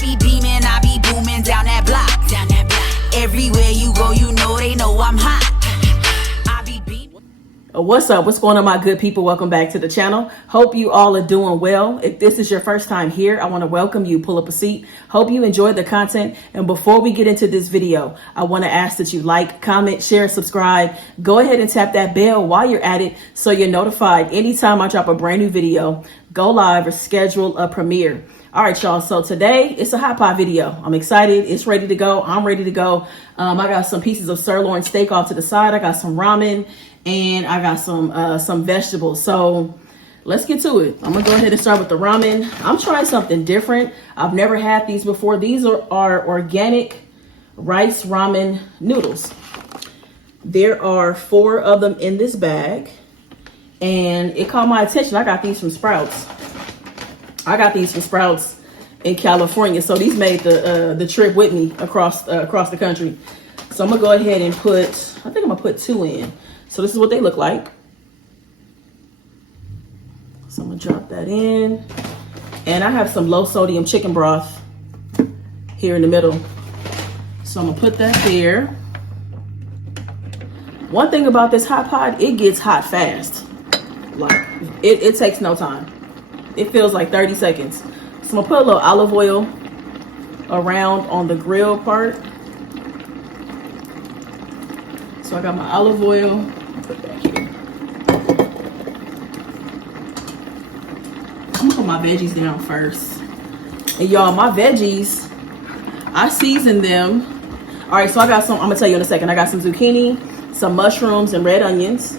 be beaming, I be booming down that block. Everywhere you go, you know they know I'm hot. I be beaming. What's up? What's going on, my good people? Welcome back to the channel. Hope you all are doing well. If this is your first time here, I want to welcome you. Pull up a seat. Hope you enjoyed the content. And before we get into this video, I want to ask that you like, comment, share, subscribe. Go ahead and tap that bell while you're at it so you're notified anytime I drop a brand new video, go live, or schedule a premiere. All right, y'all. So today it's a hot pot video. I'm excited. It's ready to go. I'm ready to go. I got some pieces of sirloin steak off to the side. I got some ramen and I got some vegetables. So let's get to it. I'm gonna go ahead and start with the ramen. I'm trying something different. I've never had these before. These are organic rice ramen noodles. There are 4 of them in this bag, and it caught my attention. I got these from Sprouts. In California, so these made the trip with me across the country. So I'm gonna go ahead and I'm gonna put 2 in. So this is what they look like. So I'm gonna drop that in, and I have some low sodium chicken broth here in the middle. So I'm gonna put that there. One thing about this hot pot, it gets hot fast. Like it takes no time. It feels like 30 seconds. So I'm gonna put a little olive oil around on the grill part. So I got my olive oil. I'll put that here. I'm gonna put my veggies down first. And y'all, my veggies, I season them. All right, so I got some, I'm gonna tell you in a second. I got some zucchini, some mushrooms, and red onions.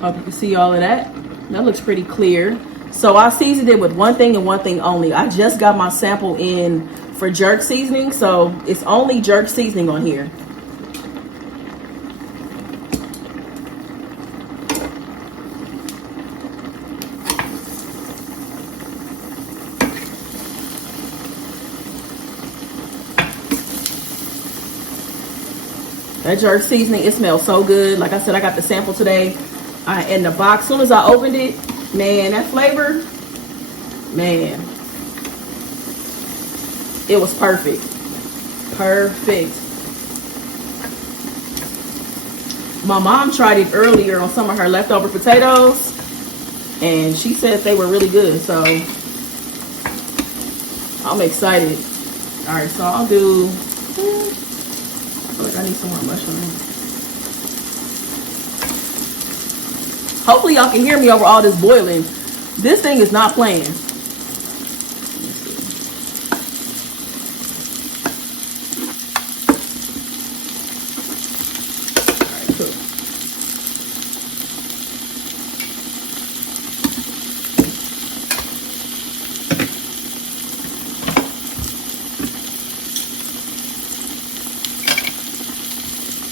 Hope you can see all of that. That looks pretty clear. So I seasoned it with one thing and one thing only. I just got my sample in for jerk seasoning, so it's only jerk seasoning on here. That jerk seasoning, it smells so good. Like I said, I got the sample today in the box. As soon as I opened it, man, that flavor, man, it was perfect. Perfect. My mom tried it earlier on some of her leftover potatoes, and she said they were really good. So I'm excited. All right, so I'll do, I feel like I need some more mushrooms. Hopefully y'all can hear me over all this boiling. This thing is not playing. All right, cool.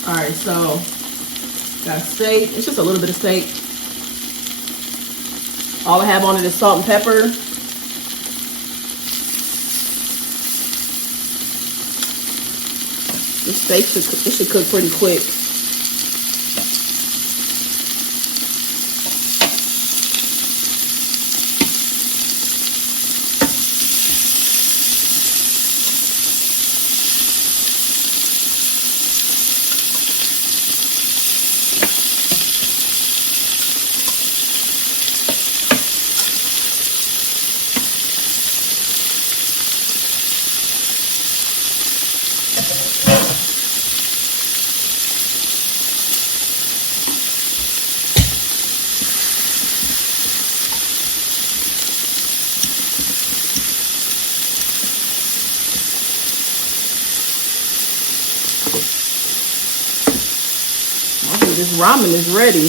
All right, so got steak. It's just a little bit of steak. All I have on it is salt and pepper. This steak should cook pretty quick. This ramen is ready.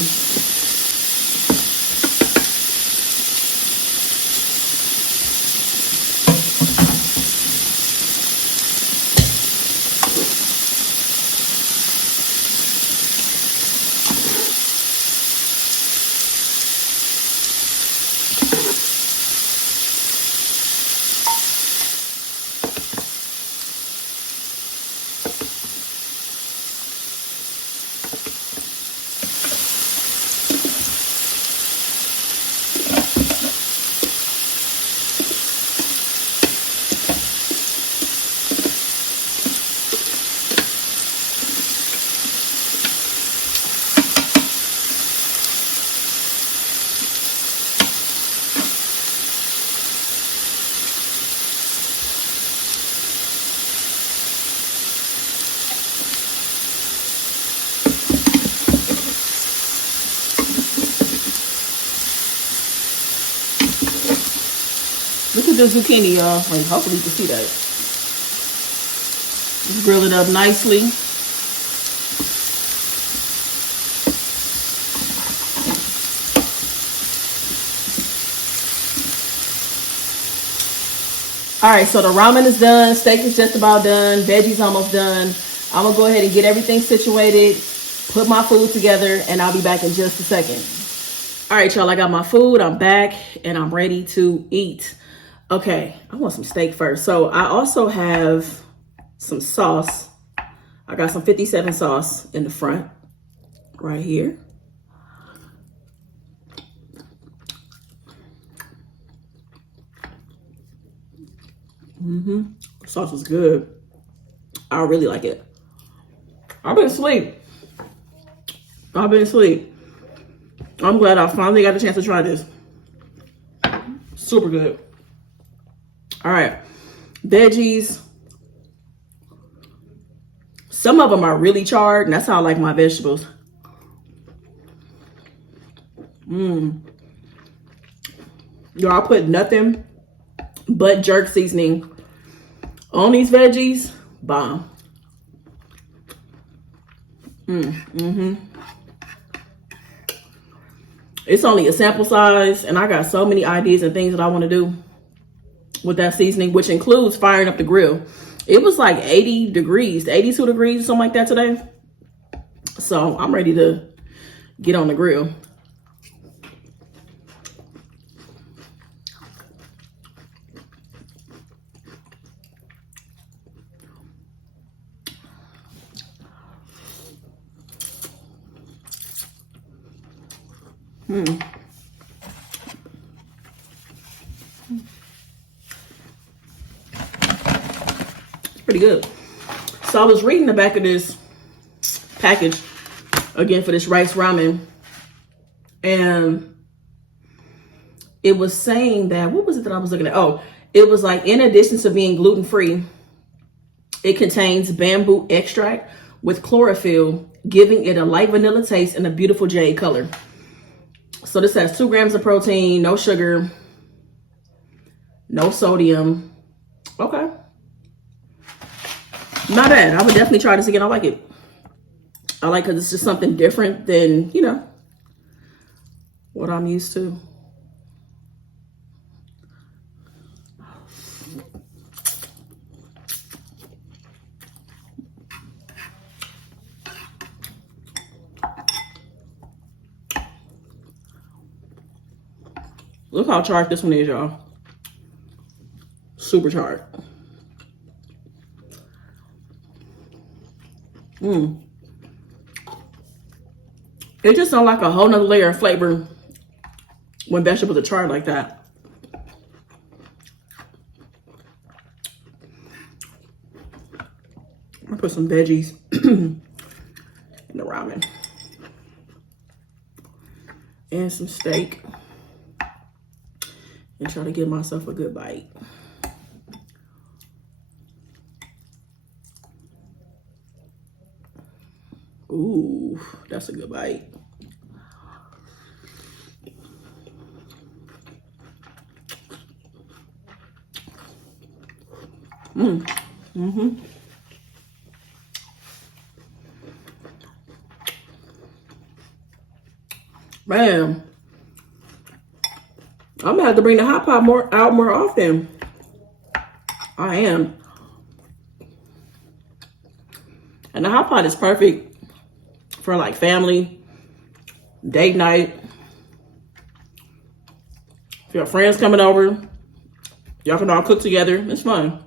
the zucchini, y'all. Like, hopefully you can see that. Just grill it up nicely. All right, so the ramen is done. Steak is just about done. Veggies almost done. I'm gonna go ahead and get everything situated, put my food together, and I'll be back in just a second. All right, y'all, I got my food. I'm back and I'm ready to eat. Okay, I want some steak first. So I also have some sauce. I got some 57 sauce in the front right here. Sauce is good. I really like it. I've been asleep. I'm glad I finally got a chance to try this. Super good. All right, veggies. Some of them are really charred, and that's how I like my vegetables. Y'all, I put nothing but jerk seasoning on these veggies. Bomb. It's only a sample size, and I got so many ideas and things that I want to do with that seasoning, which includes firing up the grill. It was like 80 degrees, 82 degrees, something like that today. So I'm ready to get on the grill. Pretty good. So I was reading the back of this package again for this rice ramen, and it was saying that, what was it that I was looking at? Oh, it was like, in addition to being gluten-free, it contains bamboo extract with chlorophyll, giving it a light vanilla taste and a beautiful jade color. So this has 2 grams of protein, no sugar, no sodium. Okay. Not bad. I would definitely try this again. I like it. I like it because it's just something different than, you know, what I'm used to. Look how charred this one is, y'all. Super charred. It just sounds like a whole nother layer of flavor when vegetables are charred like that. I'll put some veggies in the ramen and some steak and try to give myself a good bite. Ooh, that's a good bite. Man, I'm gonna have to bring the hot pot out more often. I am. And the hot pot is perfect for like family, date night. If your friends coming over, y'all can all cook together. It's fun.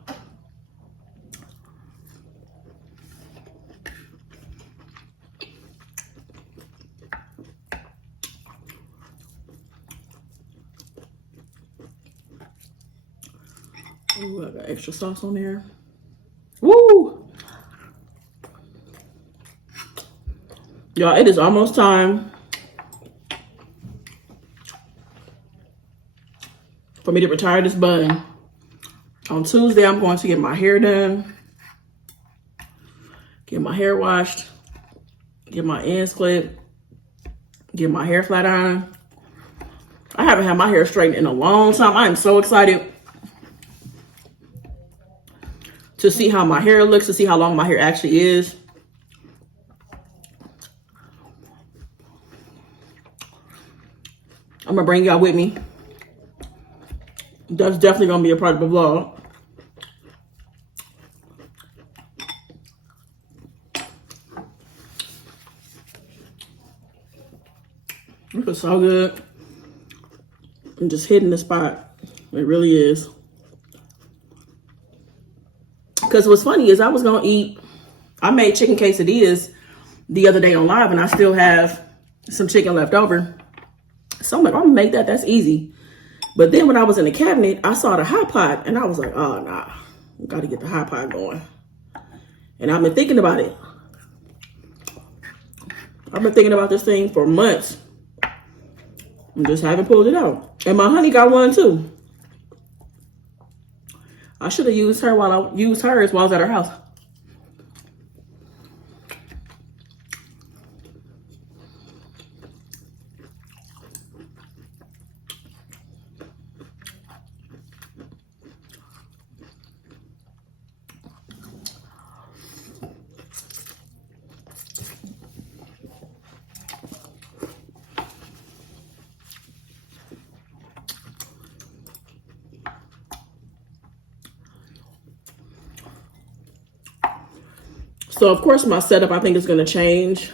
Ooh, I got extra sauce on there. Woo! Y'all, it is almost time for me to retire this bun. On Tuesday, I'm going to get my hair done, get my hair washed, get my ends clipped, get my hair flat ironed. I haven't had my hair straightened in a long time. I am so excited to see how my hair looks, to see how long my hair actually is. I'm gonna bring y'all with me. That's definitely gonna be a part of the vlog. This is so good. I'm just hitting the spot. It really is. Because what's funny is I made chicken quesadillas the other day on live, and I still have some chicken left over. So I'm like, I'm gonna make that. That's easy. But then when I was in the cabinet, I saw the hot pot, and I was like, oh, nah. I gotta get the hot pot going. And I've been thinking about it. I've been thinking about this thing for months. I just haven't pulled it out. And my honey got one too. I should have used hers while I was at her house. So, of course, my setup, I think, is going to change.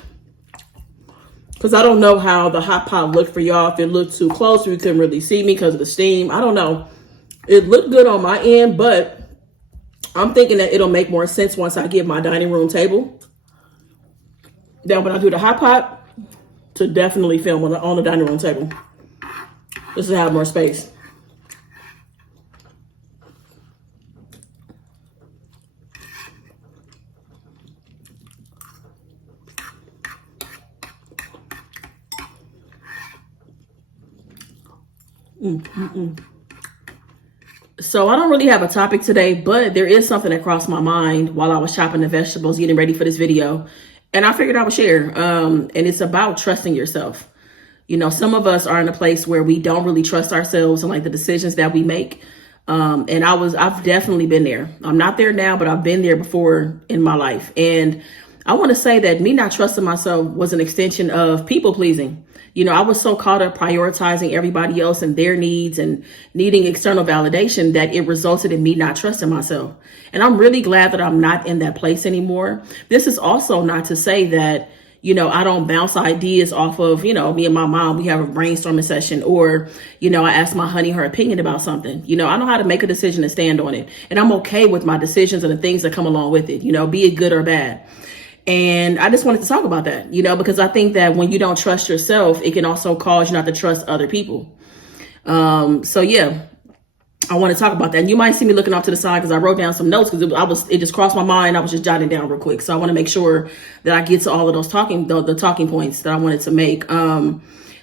Because I don't know how the hot pot looked for y'all. If it looked too close, you couldn't really see me because of the steam. I don't know. It looked good on my end, but I'm thinking that it'll make more sense once I get my dining room table. Then when I do the hot pot, to definitely film on the dining room table. Just to have more space. So I don't really have a topic today, but there is something that crossed my mind while I was chopping the vegetables, getting ready for this video. And I figured I would share. And it's about trusting yourself. You know, some of us are in a place where we don't really trust ourselves and like the decisions that we make. And I've definitely been there. I'm not there now, but I've been there before in my life. And I want to say that me not trusting myself was an extension of people pleasing. You know, I was so caught up prioritizing everybody else and their needs and needing external validation that it resulted in me not trusting myself. And I'm really glad that I'm not in that place anymore. This is also not to say that, you know, I don't bounce ideas off of, you know, me and my mom, we have a brainstorming session, or, you know, I ask my honey her opinion about something. You know, I know how to make a decision and stand on it. And I'm okay with my decisions and the things that come along with it, you know, be it good or bad. And I just wanted to talk about that, you know, because I think that when you don't trust yourself, it can also cause you not to trust other people. So, yeah, I want to talk about that. And you might see me looking off to the side because I wrote down some notes because it just crossed my mind. I was just jotting down real quick. So I want to make sure that I get to all of those the talking points that I wanted to make.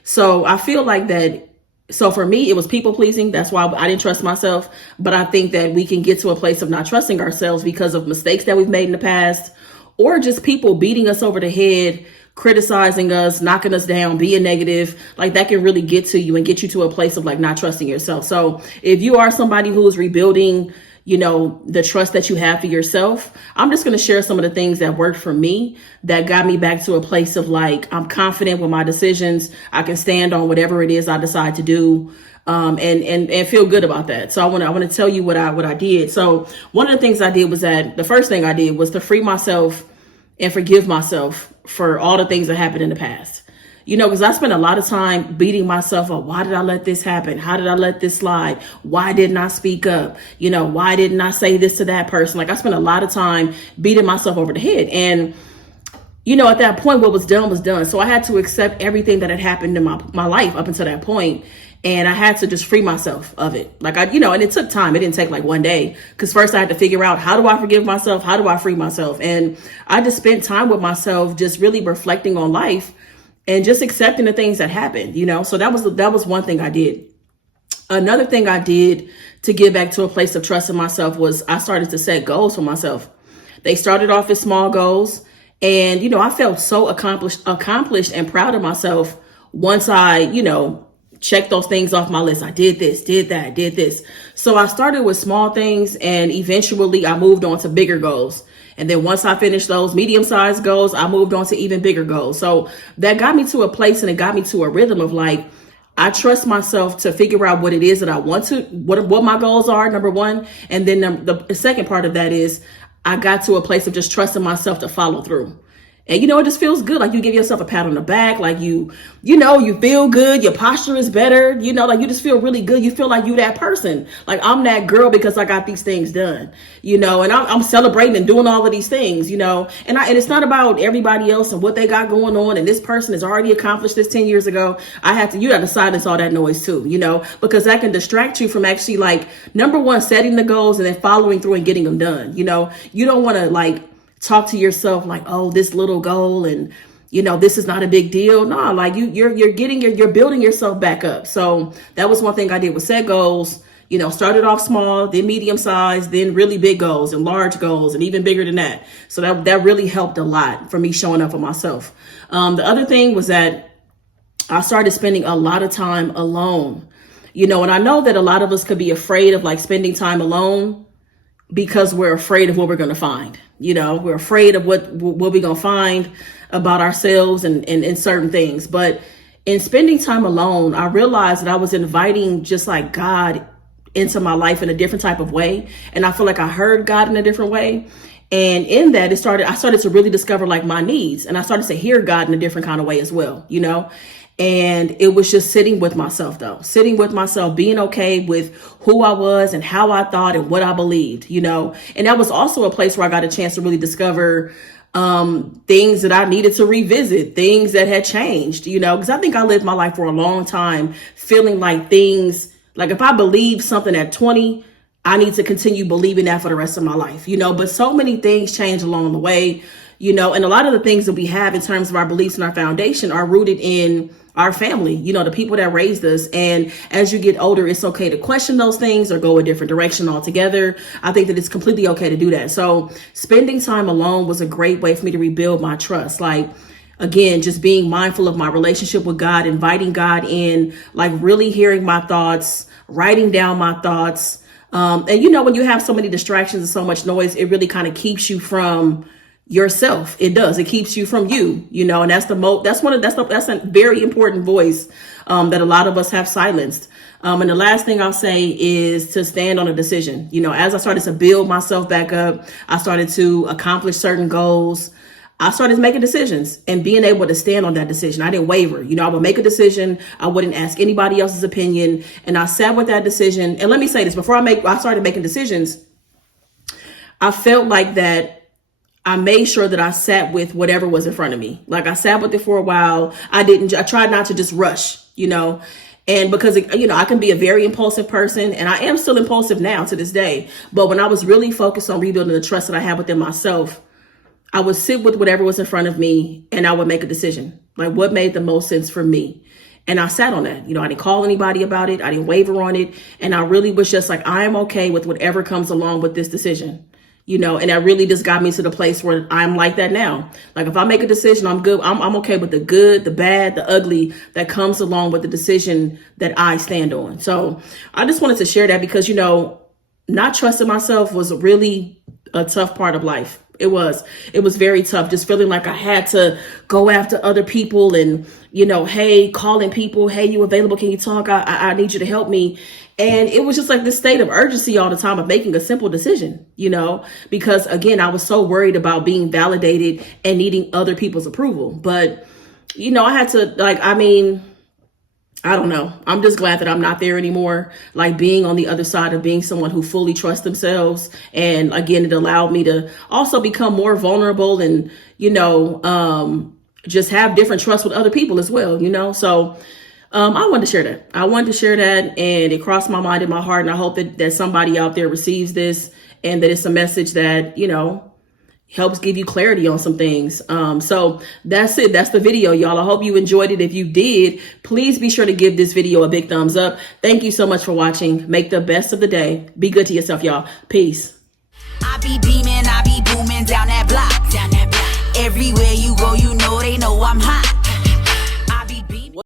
So I feel like that. So for me, it was people pleasing. That's why I didn't trust myself. But I think that we can get to a place of not trusting ourselves because of mistakes that we've made in the past, or just people beating us over the head, criticizing us, knocking us down, being negative. Like that can really get to you and get you to a place of like not trusting yourself. So if you are somebody who is rebuilding, you know, the trust that you have for yourself, I'm just going to share some of the things that worked for me that got me back to a place of like, I'm confident with my decisions. I can stand on whatever it is I decide to do. And feel good about that. So I want to tell you what I did. So one of the things I did was that the first thing I did was to free myself and forgive myself for all the things that happened in the past. You know, because I spent a lot of time beating myself up. Why did I let this happen? How did I let this slide? Why didn't I speak up? You know, why didn't I say this to that person? Like I spent a lot of time beating myself over the head. And, you know, at that point, what was done was done. So I had to accept everything that had happened in my life up until that point. And I had to just free myself of it. Like, and it took time. It didn't take like one day. Because first I had to figure out, how do I forgive myself? How do I free myself? And I just spent time with myself, just really reflecting on life and just accepting the things that happened, you know. So that was one thing I did. Another thing I did to get back to a place of trusting myself was I started to set goals for myself. They started off as small goals. And, you know, I felt so accomplished and proud of myself once I, you know, check those things off my list. I did this, did that, did this. So I started with small things, and eventually I moved on to bigger goals. And then once I finished those medium-sized goals, I moved on to even bigger goals. So that got me to a place, and it got me to a rhythm of like, I trust myself to figure out what it is that I want to, what my goals are, number one. And then the second part of that is I got to a place of just trusting myself to follow through. And, it just feels good. Like you give yourself a pat on the back, like you feel good. Your posture is better. Like you just feel really good. You feel like you that person. Like I'm that girl because I got these things done, and I'm celebrating and doing all of these things, and it's not about everybody else and what they got going on. And this person has already accomplished this 10 years ago. You got to silence all that noise too, because that can distract you from actually like, number one, setting the goals and then following through and getting them done. You don't want to like talk to yourself like, oh, this little goal and this is not a big deal. No, like you're building yourself back up. So that was one thing I did with set goals. Started off small, then medium size, then really big goals and large goals and even bigger than that. So that really helped a lot for me showing up for myself. The other thing was that I started spending a lot of time alone, and I know that a lot of us could be afraid of like spending time alone because we're afraid of what we're going to find. We're afraid of what we're going to find about ourselves and certain things. But in spending time alone, I realized that I was inviting just like God into my life in a different type of way. And I feel like I heard God in a different way. And in that, I started to really discover like my needs, and I started to hear God in a different kind of way as well, And it was just sitting with myself, being okay with who I was and how I thought and what I believed, And that was also a place where I got a chance to really discover things that I needed to revisit, things that had changed, because I think I lived my life for a long time feeling like things, like if I believe something at 20, I need to continue believing that for the rest of my life, but so many things change along the way, and a lot of the things that we have in terms of our beliefs and our foundation are rooted in our family, the people that raised us. And as you get older, it's okay to question those things or go a different direction altogether. I think that it's completely okay to do that. So spending time alone was a great way for me to rebuild my trust. Like, again, just being mindful of my relationship with God, inviting God in, like really hearing my thoughts, writing down my thoughts. And when you have so many distractions and so much noise, it really kind of keeps you from yourself. It does. It keeps you from you, and that's a very important voice that a lot of us have silenced. And the last thing I'll say is to stand on a decision. As I started to build myself back up, I started to accomplish certain goals. I started making decisions and being able to stand on that decision. I didn't waver. I would make a decision. I wouldn't ask anybody else's opinion. And I sat with that decision. And let me say this, before I started making decisions, I felt like that I made sure that I sat with whatever was in front of me. Like I sat with it for a while. I tried not to just rush, and because, I can be a very impulsive person, and I am still impulsive now to this day. But when I was really focused on rebuilding the trust that I have within myself, I would sit with whatever was in front of me and I would make a decision, like what made the most sense for me. And I sat on that. I didn't call anybody about it. I didn't waver on it. And I really was just like, I am okay with whatever comes along with this decision. And that really just got me to the place where I'm like that now. Like if I make a decision, I'm good. I'm okay with the good, the bad, the ugly that comes along with the decision that I stand on. So I just wanted to share that because, not trusting myself was really a tough part of life. It was very tough. Just feeling like I had to go after other people and, hey, calling people, hey, you available? Can you talk? I need you to help me. And it was just like this state of urgency all the time of making a simple decision, because again, I was so worried about being validated and needing other people's approval. But, I had to I don't know. I'm just glad that I'm not there anymore. Like being on the other side of being someone who fully trusts themselves. And again, it allowed me to also become more vulnerable and, just have different trust with other people as well, So I wanted to share that. And it crossed my mind and my heart. And I hope that somebody out there receives this and that it's a message that, helps give you clarity on some things. So that's it. That's the video, y'all. I hope you enjoyed it. If you did, please be sure to give this video a big thumbs up. Thank you so much for watching. Make the best of the day. Be good to yourself, y'all. Peace. I be beaming, I be booming down that block. Everywhere you go, they know I'm hot.